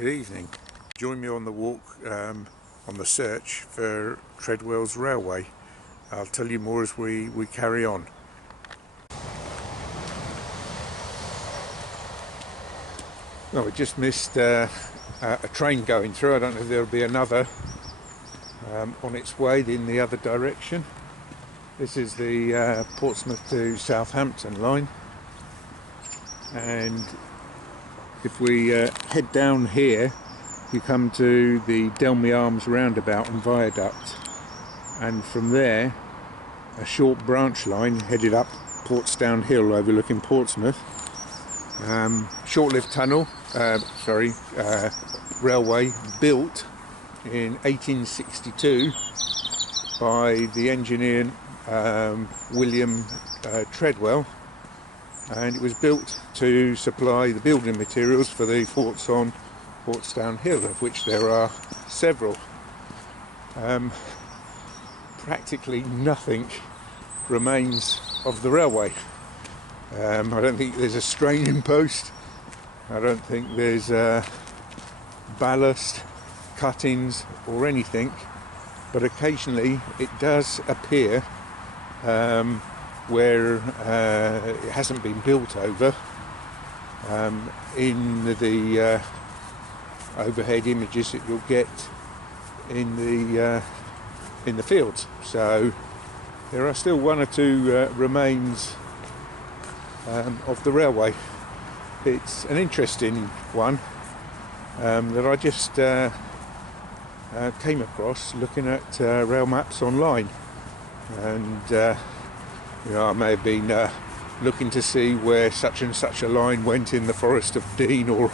Good evening. Join me on the walk, on the search for Tredwells Railway. I'll tell you more as we carry on. Well, we just missed a train going through. I don't know if there'll be another on its way in the other direction. This is the Portsmouth to Southampton line, and if we head down here, you come to the Delmy Arms roundabout and viaduct, and from there a short branch line headed up Portsdown Hill overlooking Portsmouth. Short-lived tunnel, railway built in 1862 by the engineer William Tredwell, and it was built to supply the building materials for the forts on Portsdown Hill, of which there are several. Practically nothing remains of the railway. I don't think there's a straining post. I don't think there's ballast, cuttings or anything, but occasionally it does appear where it hasn't been built over, in the overhead images that you'll get in the fields. So there are still one or two remains of the railway. It's an interesting one that I just came across looking at rail maps online, and I may have been looking to see where such and such a line went in the Forest of Dean or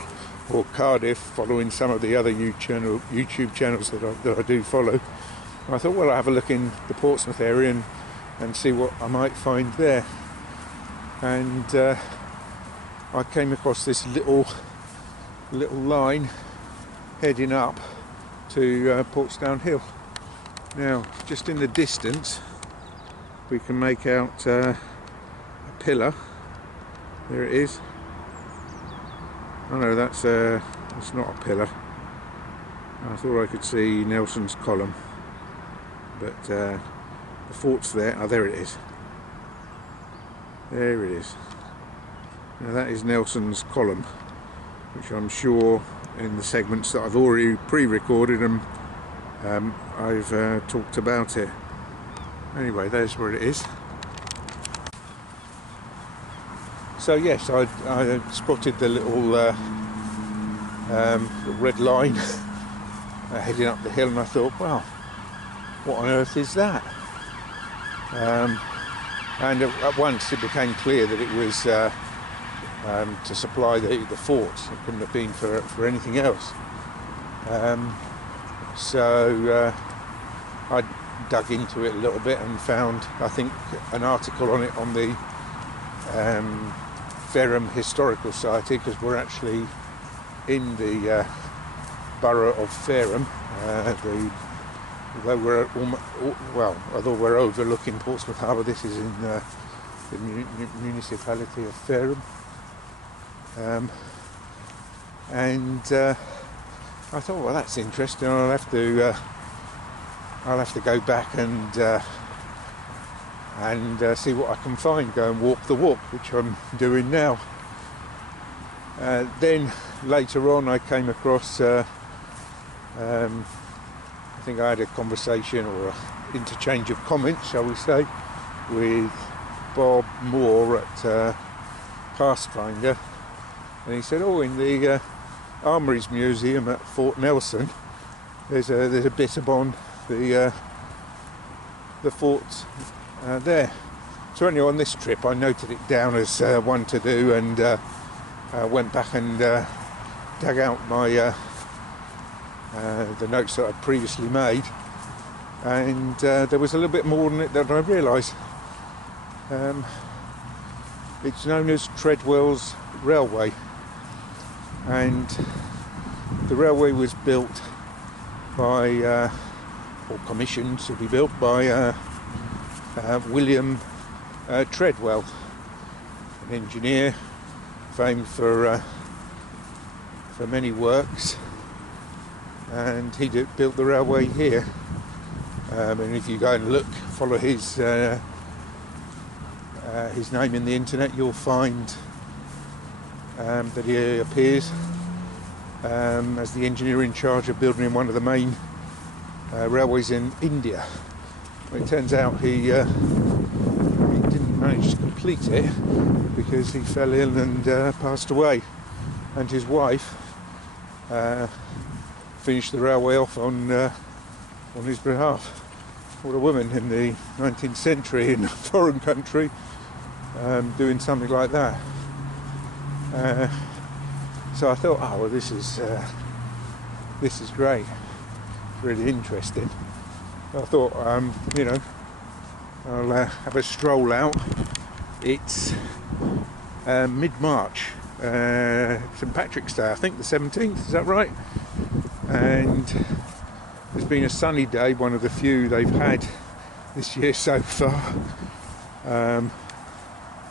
Cardiff, following some of the other YouTube channels that I do follow. I thought, well, I'll have a look in the Portsmouth area and see what I might find there. And I came across this little line heading up to Portsdown Hill. Now, just in the distance, we can make out a pillar. There it is. Oh no, that's not a pillar. I thought I could see Nelson's column, but the fort's there. Oh, there it is. There it is. Now that is Nelson's column, which I'm sure in the segments that I've already pre-recorded and I've talked about it. Anyway, there's where it is. So yes, I spotted the little red line heading up the hill, and I thought, well, what on earth is that? And at once it became clear that it was to supply the fort. It couldn't have been for anything else. So I dug into it a little bit and found, I think, an article on it on the Fareham Historical Society, because we're actually in the borough of Fareham. Although we're overlooking Portsmouth Harbour, this is in the municipality of Fareham. And I thought, well, that's interesting. I'll have to go back and see what I can find. Go and walk the walk, which I'm doing now. Then later on, I came across. I think I had a conversation or an interchange of comments, shall we say, with Bob Moore at Pathfinder, and he said, "Oh, in the Armouries Museum at Fort Nelson, there's a bit upon the fort there." So anyway, on this trip, I noted it down as one to do, and went back and dug out my the notes that I'd previously made, and there was a little bit more in it than I realised. It's known as Tredwells Railway, and the railway was built by, or commissioned to be built by William Tredwell, an engineer famed for many works, and he built the railway here. And if you go and look, follow his name in the internet, you'll find that he appears as the engineer in charge of building one of the main railways in India. Well, it turns out he didn't manage to complete it because he fell ill and passed away, and his wife finished the railway off on his behalf. What a woman in the 19th century in a foreign country, doing something like that. So I thought, oh well, this is great, really interesting. I thought, you know, I'll have a stroll out. It's mid-March, St Patrick's Day, I think the 17th, is that right? And it's been a sunny day, one of the few they've had this year so far.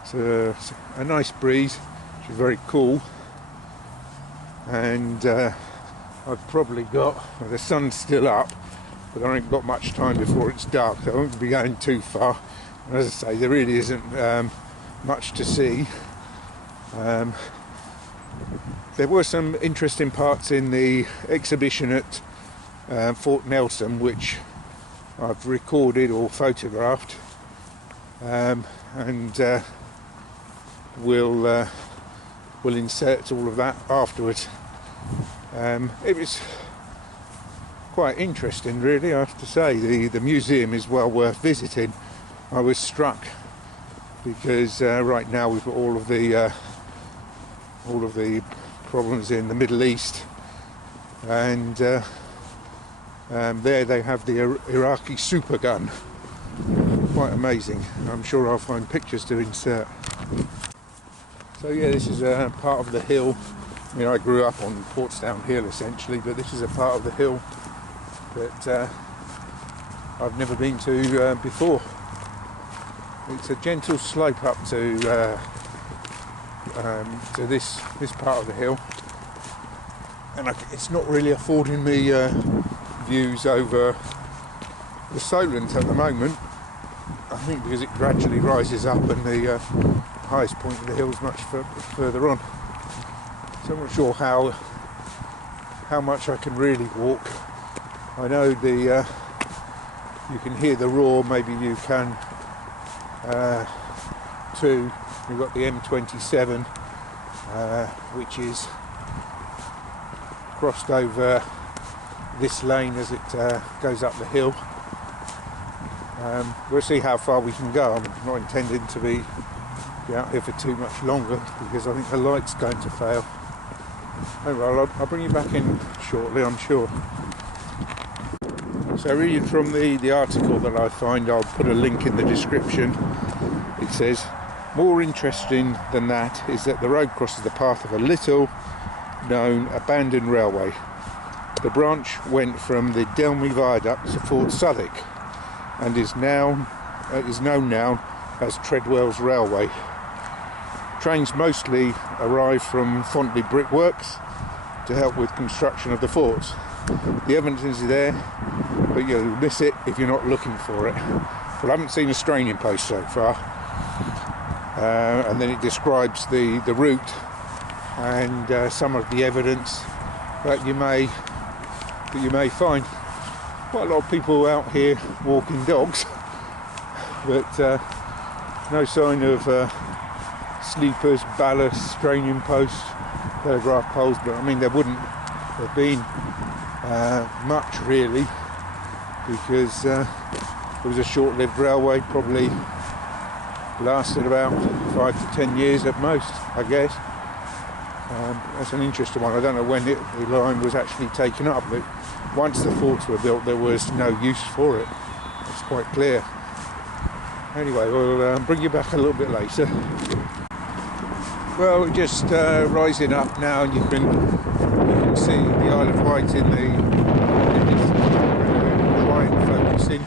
It's a nice breeze, which is very cool. And I've probably got, well, the sun's still up, but I ain't got much time before it's dark, so I won't be going too far. And as I say, there really isn't much to see. There were some interesting parts in the exhibition at Fort Nelson, which I've recorded or photographed, and we'll insert all of that afterwards. It was quite interesting, really, I have to say. The museum is well worth visiting. I was struck because right now we've got all of the problems in the Middle East, and there they have the Iraqi super gun. Quite amazing. I'm sure I'll find pictures to insert. So yeah, this is a part of the hill. I mean, I grew up on Portsdown Hill essentially, but this is a part of the hill that I've never been to before. It's a gentle slope up to this part of the hill, and it's not really affording me views over the Solent at the moment. I think because it gradually rises up and the highest point of the hill is much further on. So I'm not sure how much I can really walk. I know you can hear the roar, maybe you can too. We've got the M27 which is crossed over this lane as it goes up the hill. We'll see how far we can go. I'm not intending to be out here for too much longer because I think the light's going to fail. Oh well, I'll bring you back in shortly, I'm sure. So reading from the article that I find, I'll put a link in the description. It says, more interesting than that is that the road crosses the path of a little known abandoned railway. The branch went from the Delmy Viaduct to Fort Southwick and is known now as Tredwells Railway. Trains mostly arrive from Fontley Brickworks to help with construction of the forts. The evidence is there, but you'll miss it if you're not looking for it. Well, I haven't seen a straining post so far. And then it describes the route and some of the evidence that you may find. Quite a lot of people out here walking dogs, but no sign of sleepers, ballast, straining posts, telegraph poles. But I mean, there wouldn't have been much really, because it was a short-lived railway, probably lasted about 5 to 10 years at most, I guess. That's an interesting one. I don't know when the line was actually taken up, but once the forts were built there was no use for it. It's quite clear. Anyway, we'll bring you back a little bit later. Well, we're just rising up now, and you can see the Isle of Wight in the try and focusing.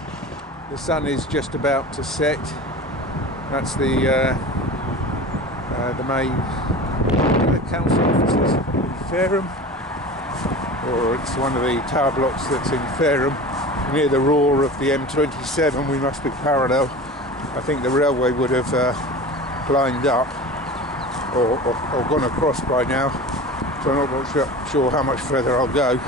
The sun is just about to set. That's the main council offices in Fareham. or it's one of the tower blocks that's in Fareham, near the roar of the M27. We must be parallel. I think the railway would have lined up or gone across by now, so I'm not sure how much further I'll go.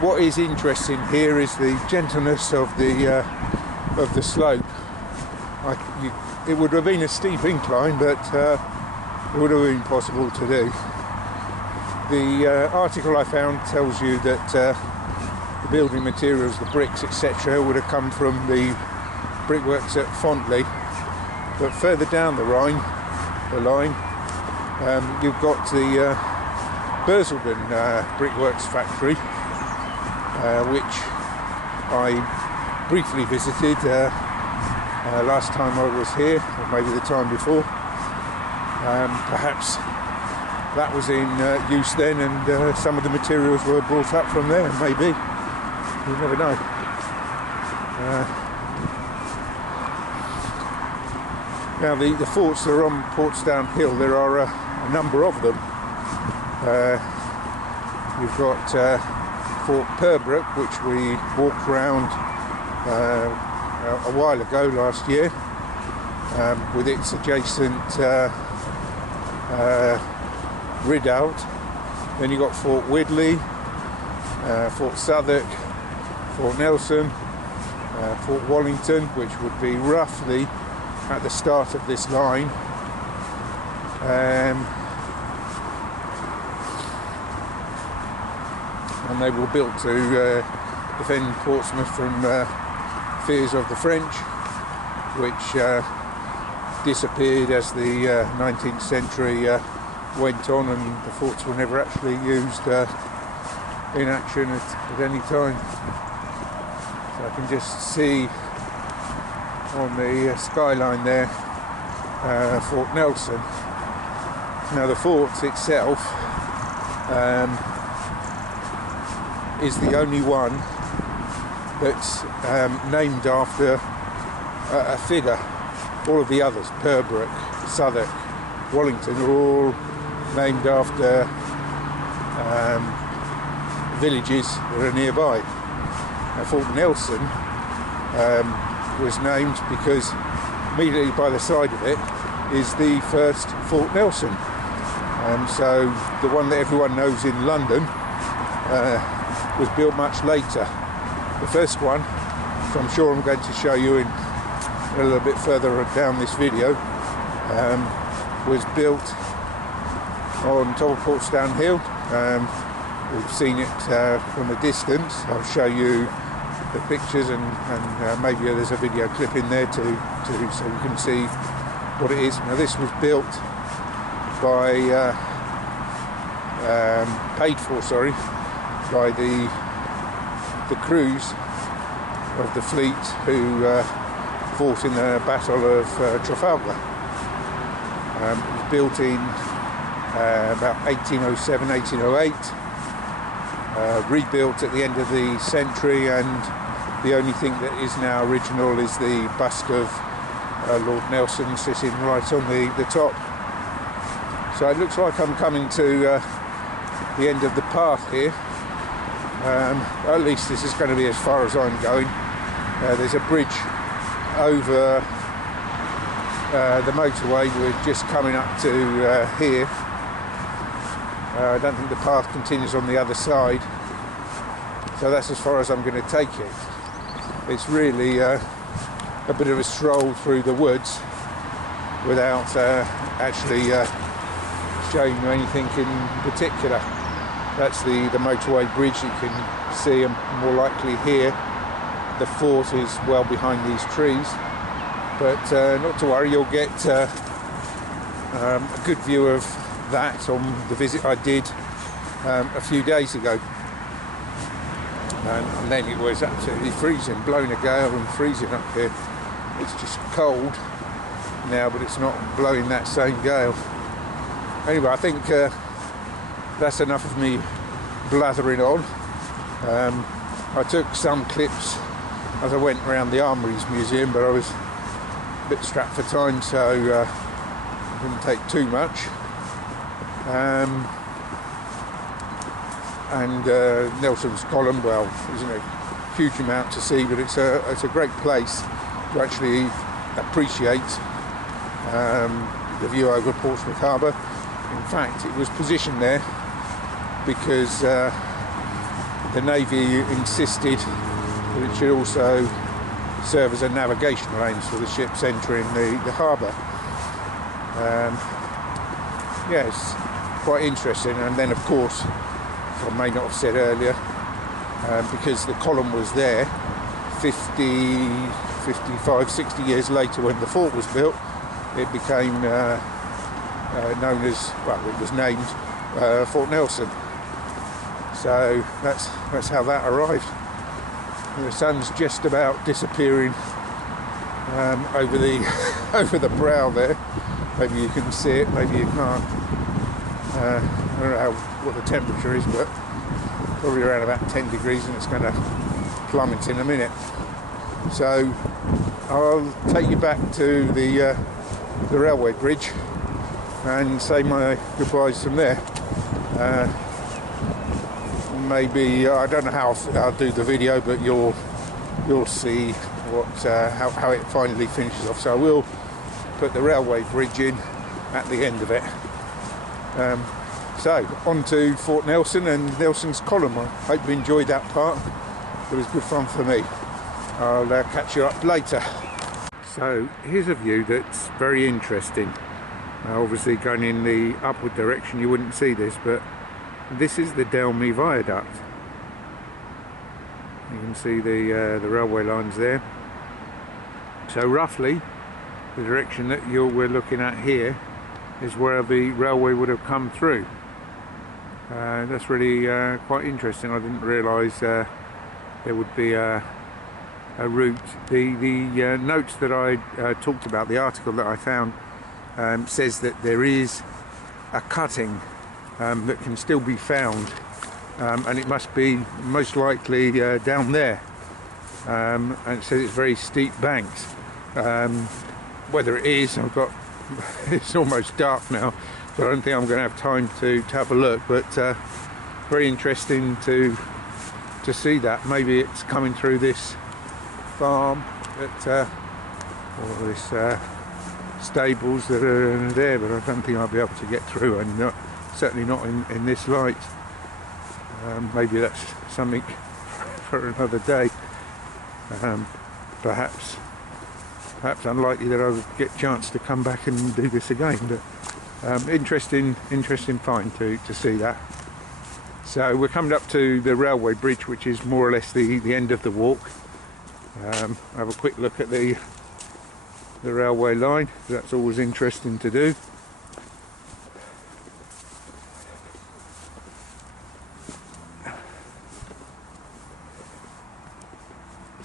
What is interesting here is the gentleness of the slope. It would have been a steep incline, but it would have been possible to do. The article I found tells you that the building materials, the bricks, etc., would have come from the brickworks at Fontley, but further down the line, you've got the Bursledon brickworks factory, which I briefly visited last time I was here, or maybe the time before. Perhaps that was in use then, and some of the materials were brought up from there, maybe. You never know. Now the forts that are on Portsdown Hill, there are a number of them. You've got Fort Pembroke, which we walked round a while ago last year, with its adjacent redoubt. Then you've got Fort Widley, Fort Southwark, Fort Nelson, Fort Wallington, which would be roughly at the start of this line. And they were built to defend Portsmouth from fears of the French, which disappeared as the 19th century went on, and the forts were never actually used in action at any time. So I can just see on the skyline there Fort Nelson. Now the fort itself is the only one that's named after a figure. All of the others, Pembroke, Southwark, Wallington, are all named after villages that are nearby. Now, Fort Nelson was named because immediately by the side of it is the first Fort Nelson. So the one that everyone knows in London was built much later. The first one, which I'm sure I'm going to show you in a little bit further down this video, was built on top of Portsdown Hill. We've seen it from a distance. I'll show you the pictures, and maybe there's a video clip in there too, so you can see what it is. Now this was built by paid for by the crews of the fleet who fought in the Battle of Trafalgar. It was built in about 1807, 1808, rebuilt at the end of the century, and the only thing that is now original is the bust of Lord Nelson sitting right on the top. So it looks like I'm coming to the end of the path here. At least this is going to be as far as I'm going. There's a bridge over the motorway. We're just coming up to here. I don't think the path continues on the other side, so that's as far as I'm going to take it. It's really a bit of a stroll through the woods without actually showing you anything in particular. That's the motorway bridge. You can see, and more likely here, the fort is well behind these trees, but not to worry, you'll get a good view of that on the visit I did a few days ago. And then it was absolutely freezing, blowing a gale and freezing up here. It's just cold now, but it's not blowing that same gale. Anyway, I think that's enough of me blathering on. I took some clips as I went around the Armouries Museum, but I was a bit strapped for time, so I didn't take too much. and Nelson's Column. Well, isn't a huge amount to see, but it's a great place to actually appreciate the view over Portsmouth Harbour. In fact, it was positioned there because the Navy insisted that it should also serve as a navigation lanes for the ships entering the harbour. Yeah, it's quite interesting. And then, of course, I may not have said earlier, because the column was there 55, 60 years later when the fort was built, it became known as, well, it was named Fort Nelson. So that's how that arrived. The sun's just about disappearing over the over the brow there. Maybe you can see it, maybe you can't. I don't know what the temperature is, but probably around about 10 degrees, and it's going to plummet in a minute. So I'll take you back to the railway bridge and say my goodbyes from there. Maybe I don't know how I'll do the video, but you'll see what how it finally finishes off. So I will put the railway bridge in at the end of it. So on to Fort Nelson and Nelson's Column. I hope you enjoyed that part. It was good fun for me. I'll catch you up later. So here's a view that's very interesting. Obviously going in the upward direction you wouldn't see this, but this is the Delmy Viaduct. You can see the railway lines there. So roughly the direction that we're looking at here is where the railway would have come through. That's really quite interesting. I didn't realise there would be a route. The notes that I talked about, the article that I found, says that there is a cutting that can still be found, and it must be most likely down there, and it says it's very steep banks. Whether it is, it's almost dark now, so I don't think I'm going to have time to have a look, but very interesting to see that. Maybe it's coming through this farm or this stables that are there, but I don't think I'll be able to get through, and certainly not in this light. Maybe that's something for another day. Perhaps unlikely that I would get a chance to come back and do this again, but interesting find to see that. So we're coming up to the railway bridge, which is more or less the end of the walk. Have a quick look at the railway line. That's always interesting to do.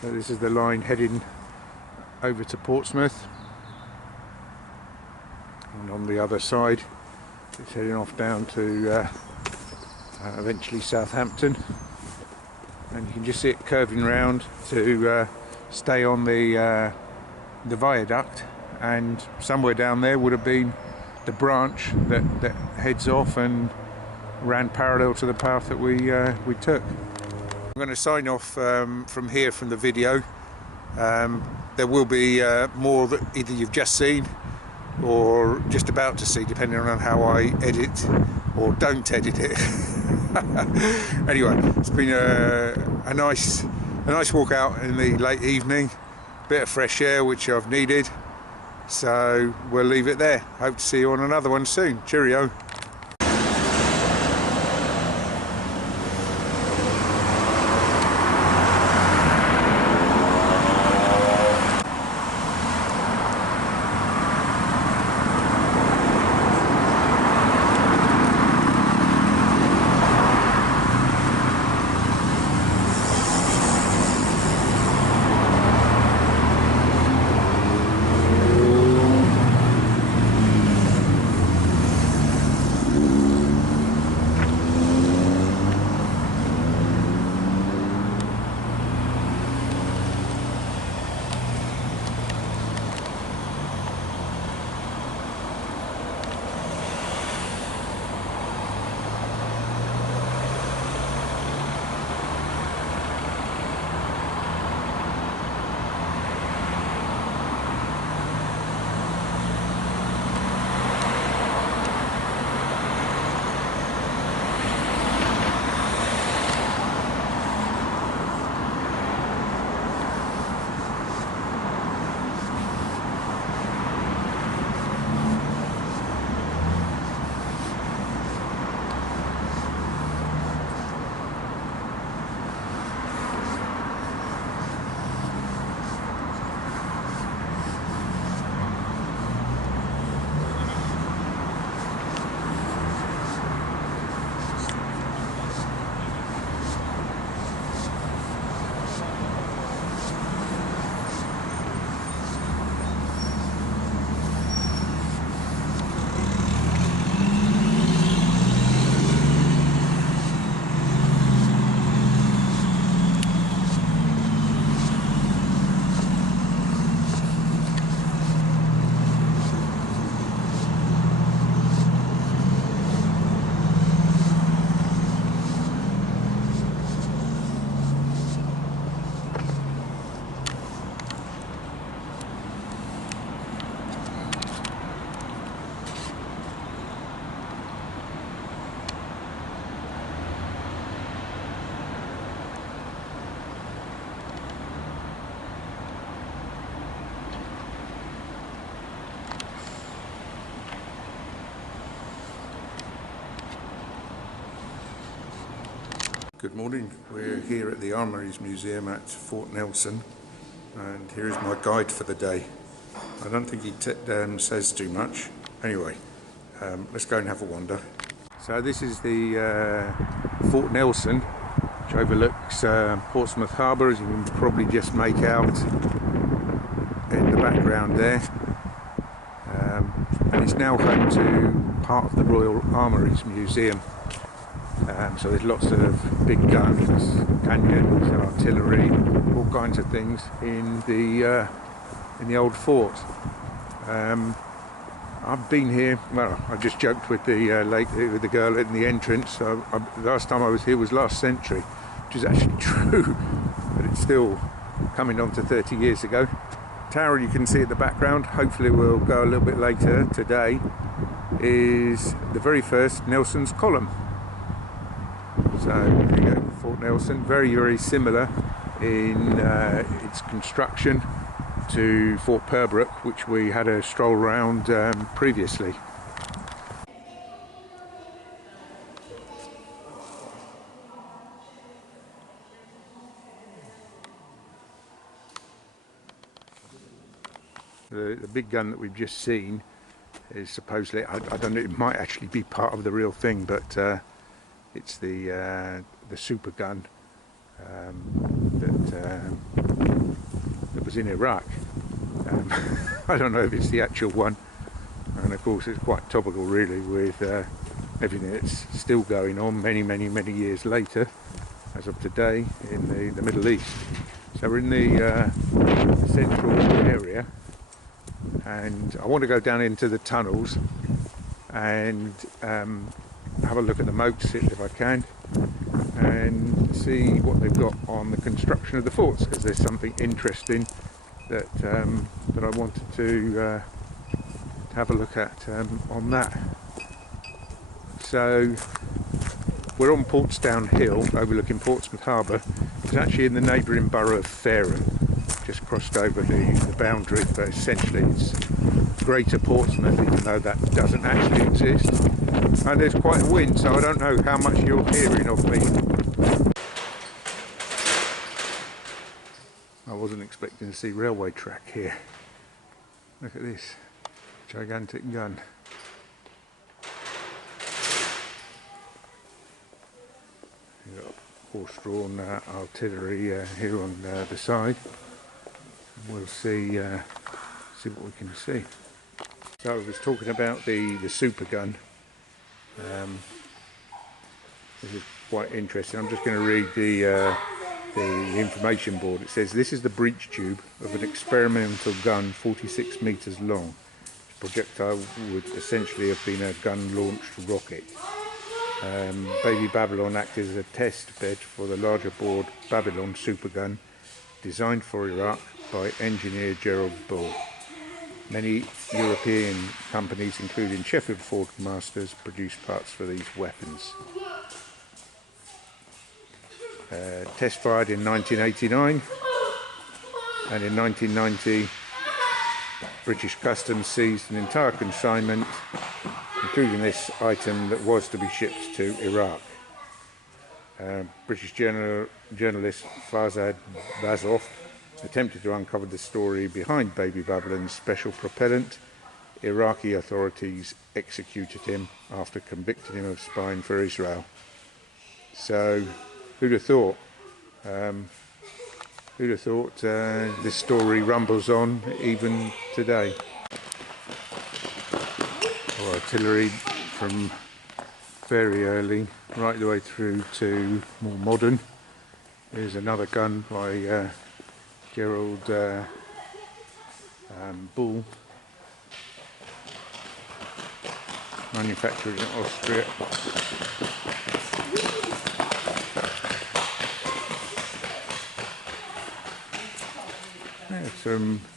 So this is the line heading over to Portsmouth, and on the other side it's heading off down to eventually Southampton, and you can just see it curving round to stay on the viaduct, and somewhere down there would have been the branch that heads off and ran parallel to the path that we took. I'm going to sign off from here from the video. There will be more that either you've just seen or just about to see, depending on how I edit or don't edit it. Anyway, it's been a nice walk out in the late evening, bit of fresh air which I've needed, so we'll leave it there. Hope to see you on another one soon. Cheerio. Good morning. We're here at the Armouries Museum at Fort Nelson, and here is my guide for the day. I don't think he says too much. Anyway, let's go and have a wander. So this is the Fort Nelson, which overlooks Portsmouth Harbour, as you can probably just make out in the background there. And it's now home to part of the Royal Armouries Museum. So there's lots of big guns, cannons, artillery, all kinds of things in the old fort. I've been here. Well, I just joked with with the girl in the entrance. Last time I was here was last century, which is actually true, but it's still coming on to 30 years ago. Tower you can see at the background. Hopefully we'll go a little bit later today. Is the very first Nelson's Column. So here you go, Fort Nelson, very, very similar in its construction to Fort Pembroke, which we had a stroll around previously. The big gun that we've just seen is supposedly, I don't know, it might actually be part of the real thing, but it's the super gun that was in Iraq. I don't know if it's the actual one, and of course it's quite topical really with everything that's still going on many years later, as of today, in the Middle East. So we're in the central area, and I want to go down into the tunnels and have a look at the moats if I can, and see what they've got on the construction of the forts, because there's something interesting that I wanted to have a look at on that. So we're on Portsdown Hill overlooking Portsmouth Harbour. It's actually in the neighbouring borough of Fareham, just crossed over the boundary, but essentially it's Greater Portsmouth, even though that doesn't actually exist. And there's quite a wind, so I don't know how much you're hearing of me. I wasn't expecting to see railway track here. Look at this gigantic gun. You've got horse-drawn artillery here on the side. We'll see what we can see. So I was talking about the super gun. This is quite interesting. I'm just going to read the information board. It says, this is the breech tube of an experimental gun 46 metres long. The projectile would essentially have been a gun-launched rocket. Baby Babylon acted as a test bed for the larger board Babylon supergun, designed for Iraq by engineer Gerald Bull. Many European companies, including Sheffield Ford Masters, produced parts for these weapons. Test fired in 1989, and in 1990 British Customs seized an entire consignment, including this item that was to be shipped to Iraq. British journalist Farzad Bazoff attempted to uncover the story behind Baby Babylon's special propellant. Iraqi authorities executed him after convicting him of spying for Israel. So, who'd have thought? This story rumbles on even today. Artillery from very early right the way through to more modern. Here's another gun by Gerald Bull, manufactured in Austria. Yeah,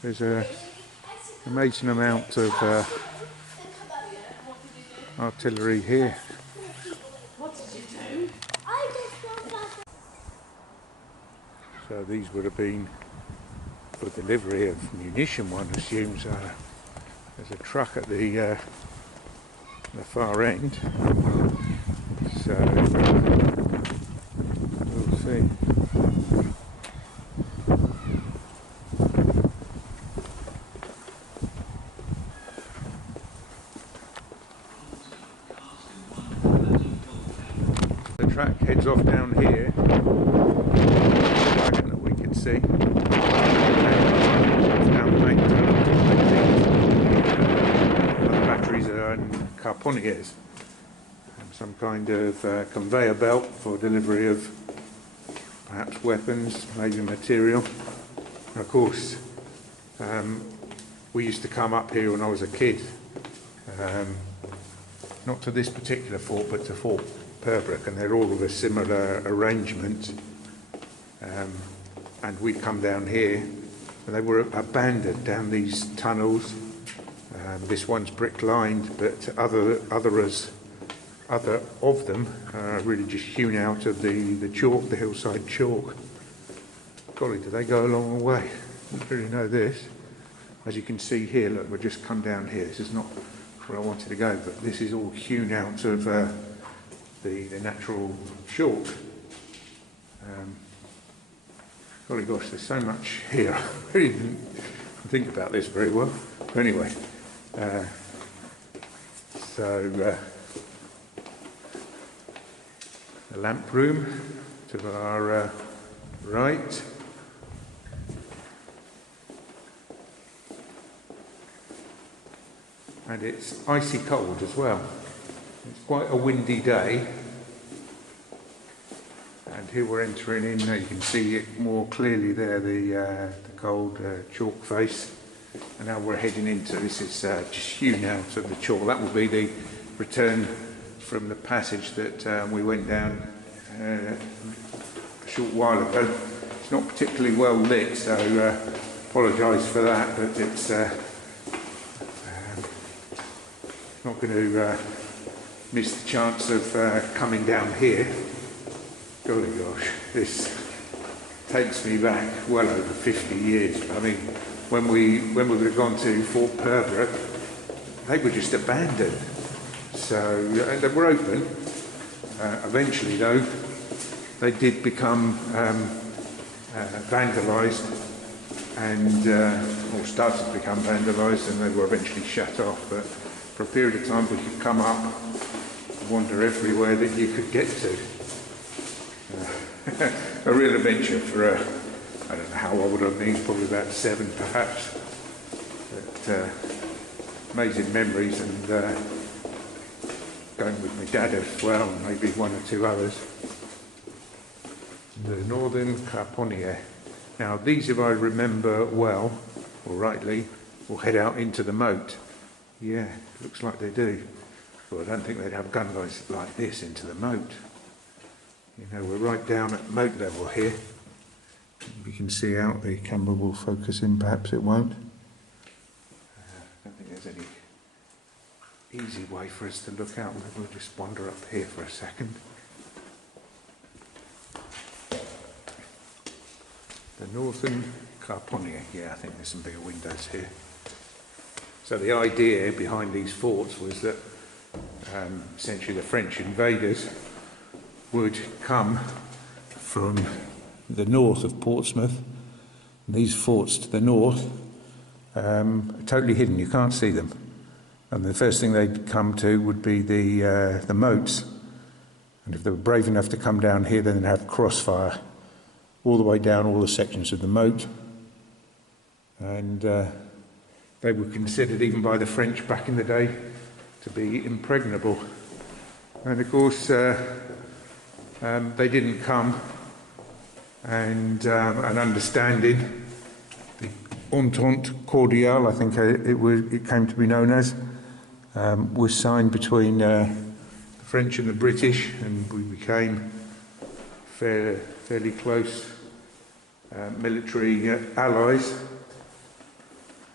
there's an amazing amount of artillery here. So these would have been for delivery of munition, one assumes. There's a truck at the far end. So see. The track heads off down here. I don't know we can see. Down the main tunnel to the batteries are in Carponiers. Some kind of conveyor belt for delivery of perhaps weapons, maybe material. And of course, we used to come up here when I was a kid, not to this particular fort, but to Fort Pembroke, and they're all of a similar arrangement. And we'd come down here, and they were abandoned down these tunnels. This one's brick lined, but other of them really just hewn out of the chalk, the hillside chalk. Golly, do they go a long way? I don't really know this. As you can see here, look, we've just come down here. This is not where I wanted to go, but this is all hewn out of the natural chalk. Golly gosh, there's so much here. I really didn't think about this very well. But anyway, the lamp room to our right. And it's icy cold as well. It's quite a windy day. And here we're entering in, you can see it more clearly there, the cold chalk face. And now we're heading into, this is just hewn out of the chalk. That will be the return from the passage that we went down a short while ago. It's not particularly well lit, so apologise for that, but it's not going to miss the chance of coming down here. Golly gosh, this takes me back well over 50 years. I mean, when we would have gone to Fort Pembroke, they were just abandoned. So they were open. Eventually, though, they did become vandalised, and or started to become vandalised, and they were eventually shut off. But for a period of time, we could come up, wander everywhere that you could get to. A real adventure for I don't know how old I've been, probably about 7 perhaps. But amazing memories, and going with my dad as well, and maybe 1 or 2 others. The Northern Carponier. Now these, if I remember well, or rightly, will head out into the moat. Yeah, looks like they do. Well, I don't think they'd have gun guys like this into the moat. You know, we're right down at moat level here. We can see out, the camera will focus in, perhaps it won't. I don't think there's any easy way for us to look out. We'll just wander up here for a second. The Northern Carponier. Yeah, I think there's some bigger windows here. So the idea behind these forts was that essentially the French invaders would come from the north of Portsmouth. These forts to the north are totally hidden, you can't see them. And the first thing they'd come to would be the moats. And if they were brave enough to come down here, then they'd have crossfire all the way down all the sections of the moat. And they were considered, even by the French back in the day, to be impregnable. And of course, they didn't come, and an understanding, the Entente Cordiale, I think it came to be known as, was signed between the French and the British, and we became fairly close military allies.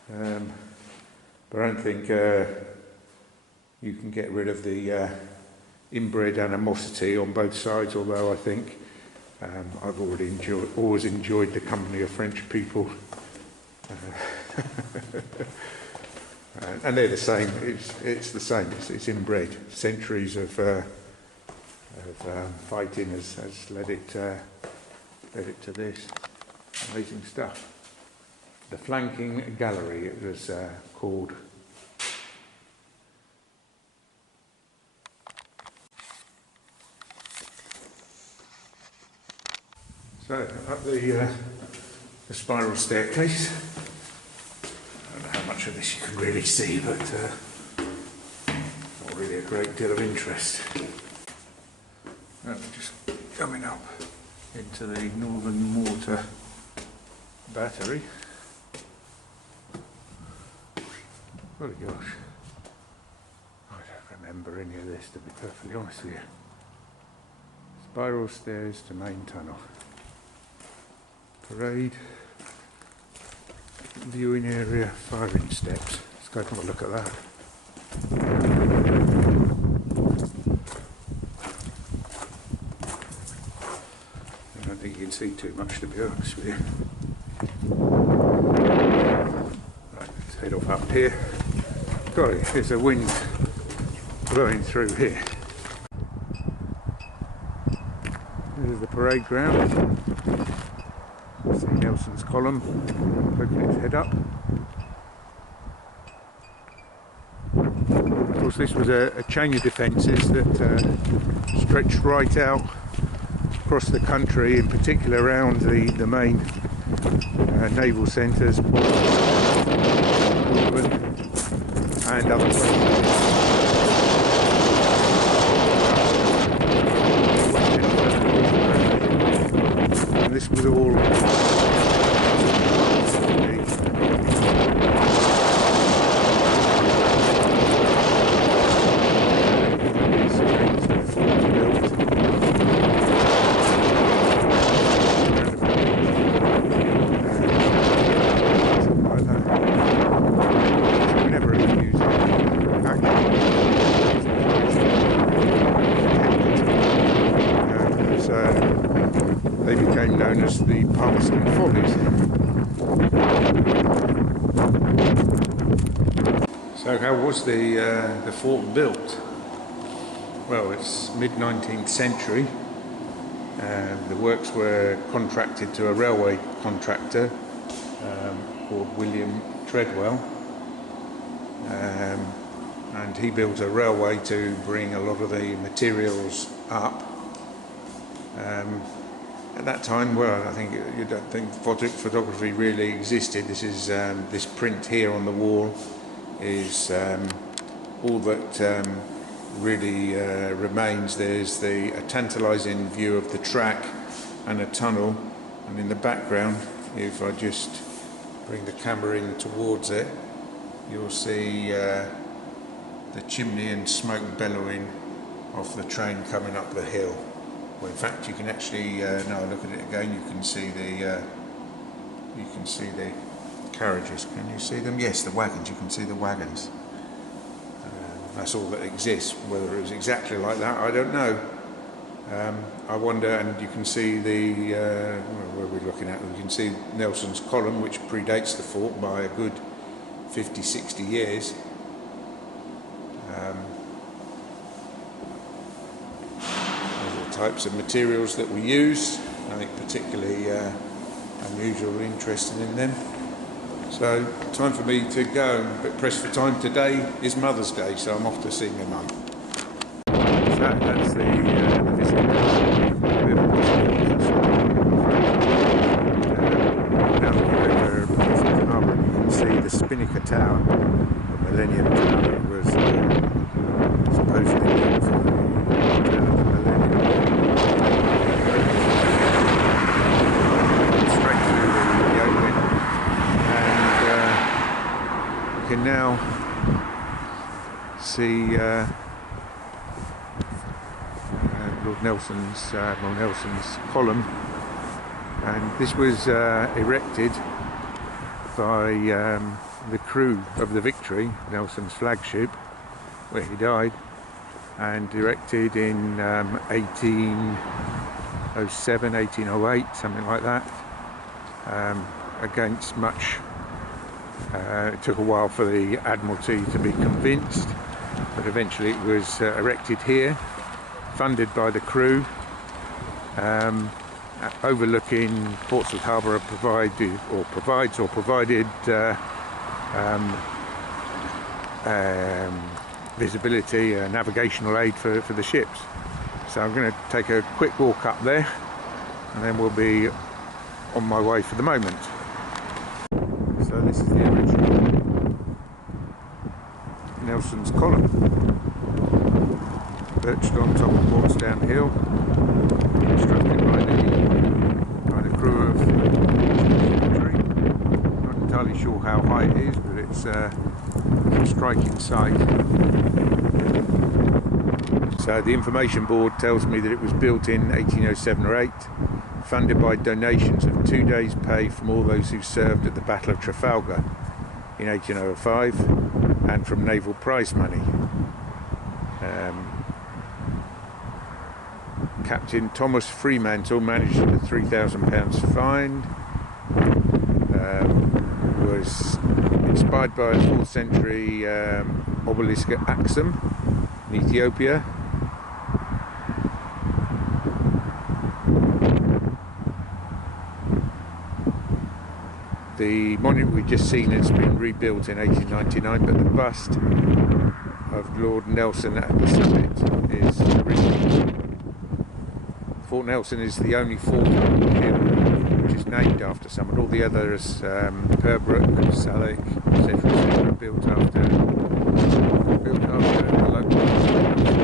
But I don't think you can get rid of the inbred animosity on both sides, although I think I've always enjoyed the company of French people. And they're the same, it's the same, it's inbred. Centuries of fighting has led it Credit to this. Amazing stuff. The Flanking Gallery, it was called. So, up the spiral staircase. I don't know how much of this you can really see, but not really a great deal of interest. And we're just coming up into the Northern Water Battery. Oh gosh, I don't remember any of this, to be perfectly honest with you. Spiral stairs to main tunnel. Parade, viewing area, firing steps. Let's go have a look at that. I don't think you can see too much, to be honest with you. Right, let's head off up here. Golly, there's a wind blowing through here. There's the parade ground. See Nelson's column poking its head up. Of course, this was a chain of defences that stretched right out across the country, in particular around the main naval centres and other places. And this was all they became known as the Palmerston Follies. So how was the fort built? Well, it's mid-19th century. The works were contracted to a railway contractor called William Tredwell, and he built a railway to bring a lot of the materials up. At that time, well, I think you don't think photography really existed. This is this print here on the wall is all that really remains. There's a tantalising view of the track and a tunnel, and in the background, if I just bring the camera in towards it, you'll see the chimney and smoke bellowing off the train coming up the hill. Well, in fact, you can actually now I look at it again. You can see the carriages. Can you see them? Yes, the wagons. You can see the wagons. That's all that exists. Whether it was exactly like that, I don't know. I wonder. And you can see where we're looking at. You can see Nelson's column, which predates the fort by a good 50, 60 years. Types of materials that we use, I think particularly unusual, interested in them. So, time for me to go. I'm a bit pressed for time. Today is Mother's Day, so I'm off to see my mum. So that's the visit. Now looking over Pacific Harbour, you can see the Spinnaker Tower, the Millennium Tower, that was supposedly built for the turn of the millennium. You can now see Lord Nelson's, Admiral Nelson's column, and this was erected by the crew of the Victory, Nelson's flagship, where he died, and erected in 1807, 1808, something like that, against much. It took a while for the Admiralty to be convinced, but eventually it was erected here, funded by the crew, overlooking Portsmouth Harbour provided visibility, navigational aid for the ships. So I'm going to take a quick walk up there, and then we'll be on my way for the moment. So this is the original Nelson's column, perched on top of Portsdown Hill, constructed by the crew of Tree. Not entirely sure how high it is, but it's a striking sight. So the information board tells me that it was built in 1807 or 8, funded by donations of 2 days' pay from all those who served at the Battle of Trafalgar in 1805, and from naval prize money. Captain Thomas Fremantle managed a £3,000 fine. Was inspired by a 4th century obelisk at Axum in Ethiopia. The monument we've just seen has been rebuilt in 1899, but the bust of Lord Nelson at the summit is original. Fort Nelson is the only fort on the hill which is named after someone. All the others, Pembroke, Salwick, etc., built after the local.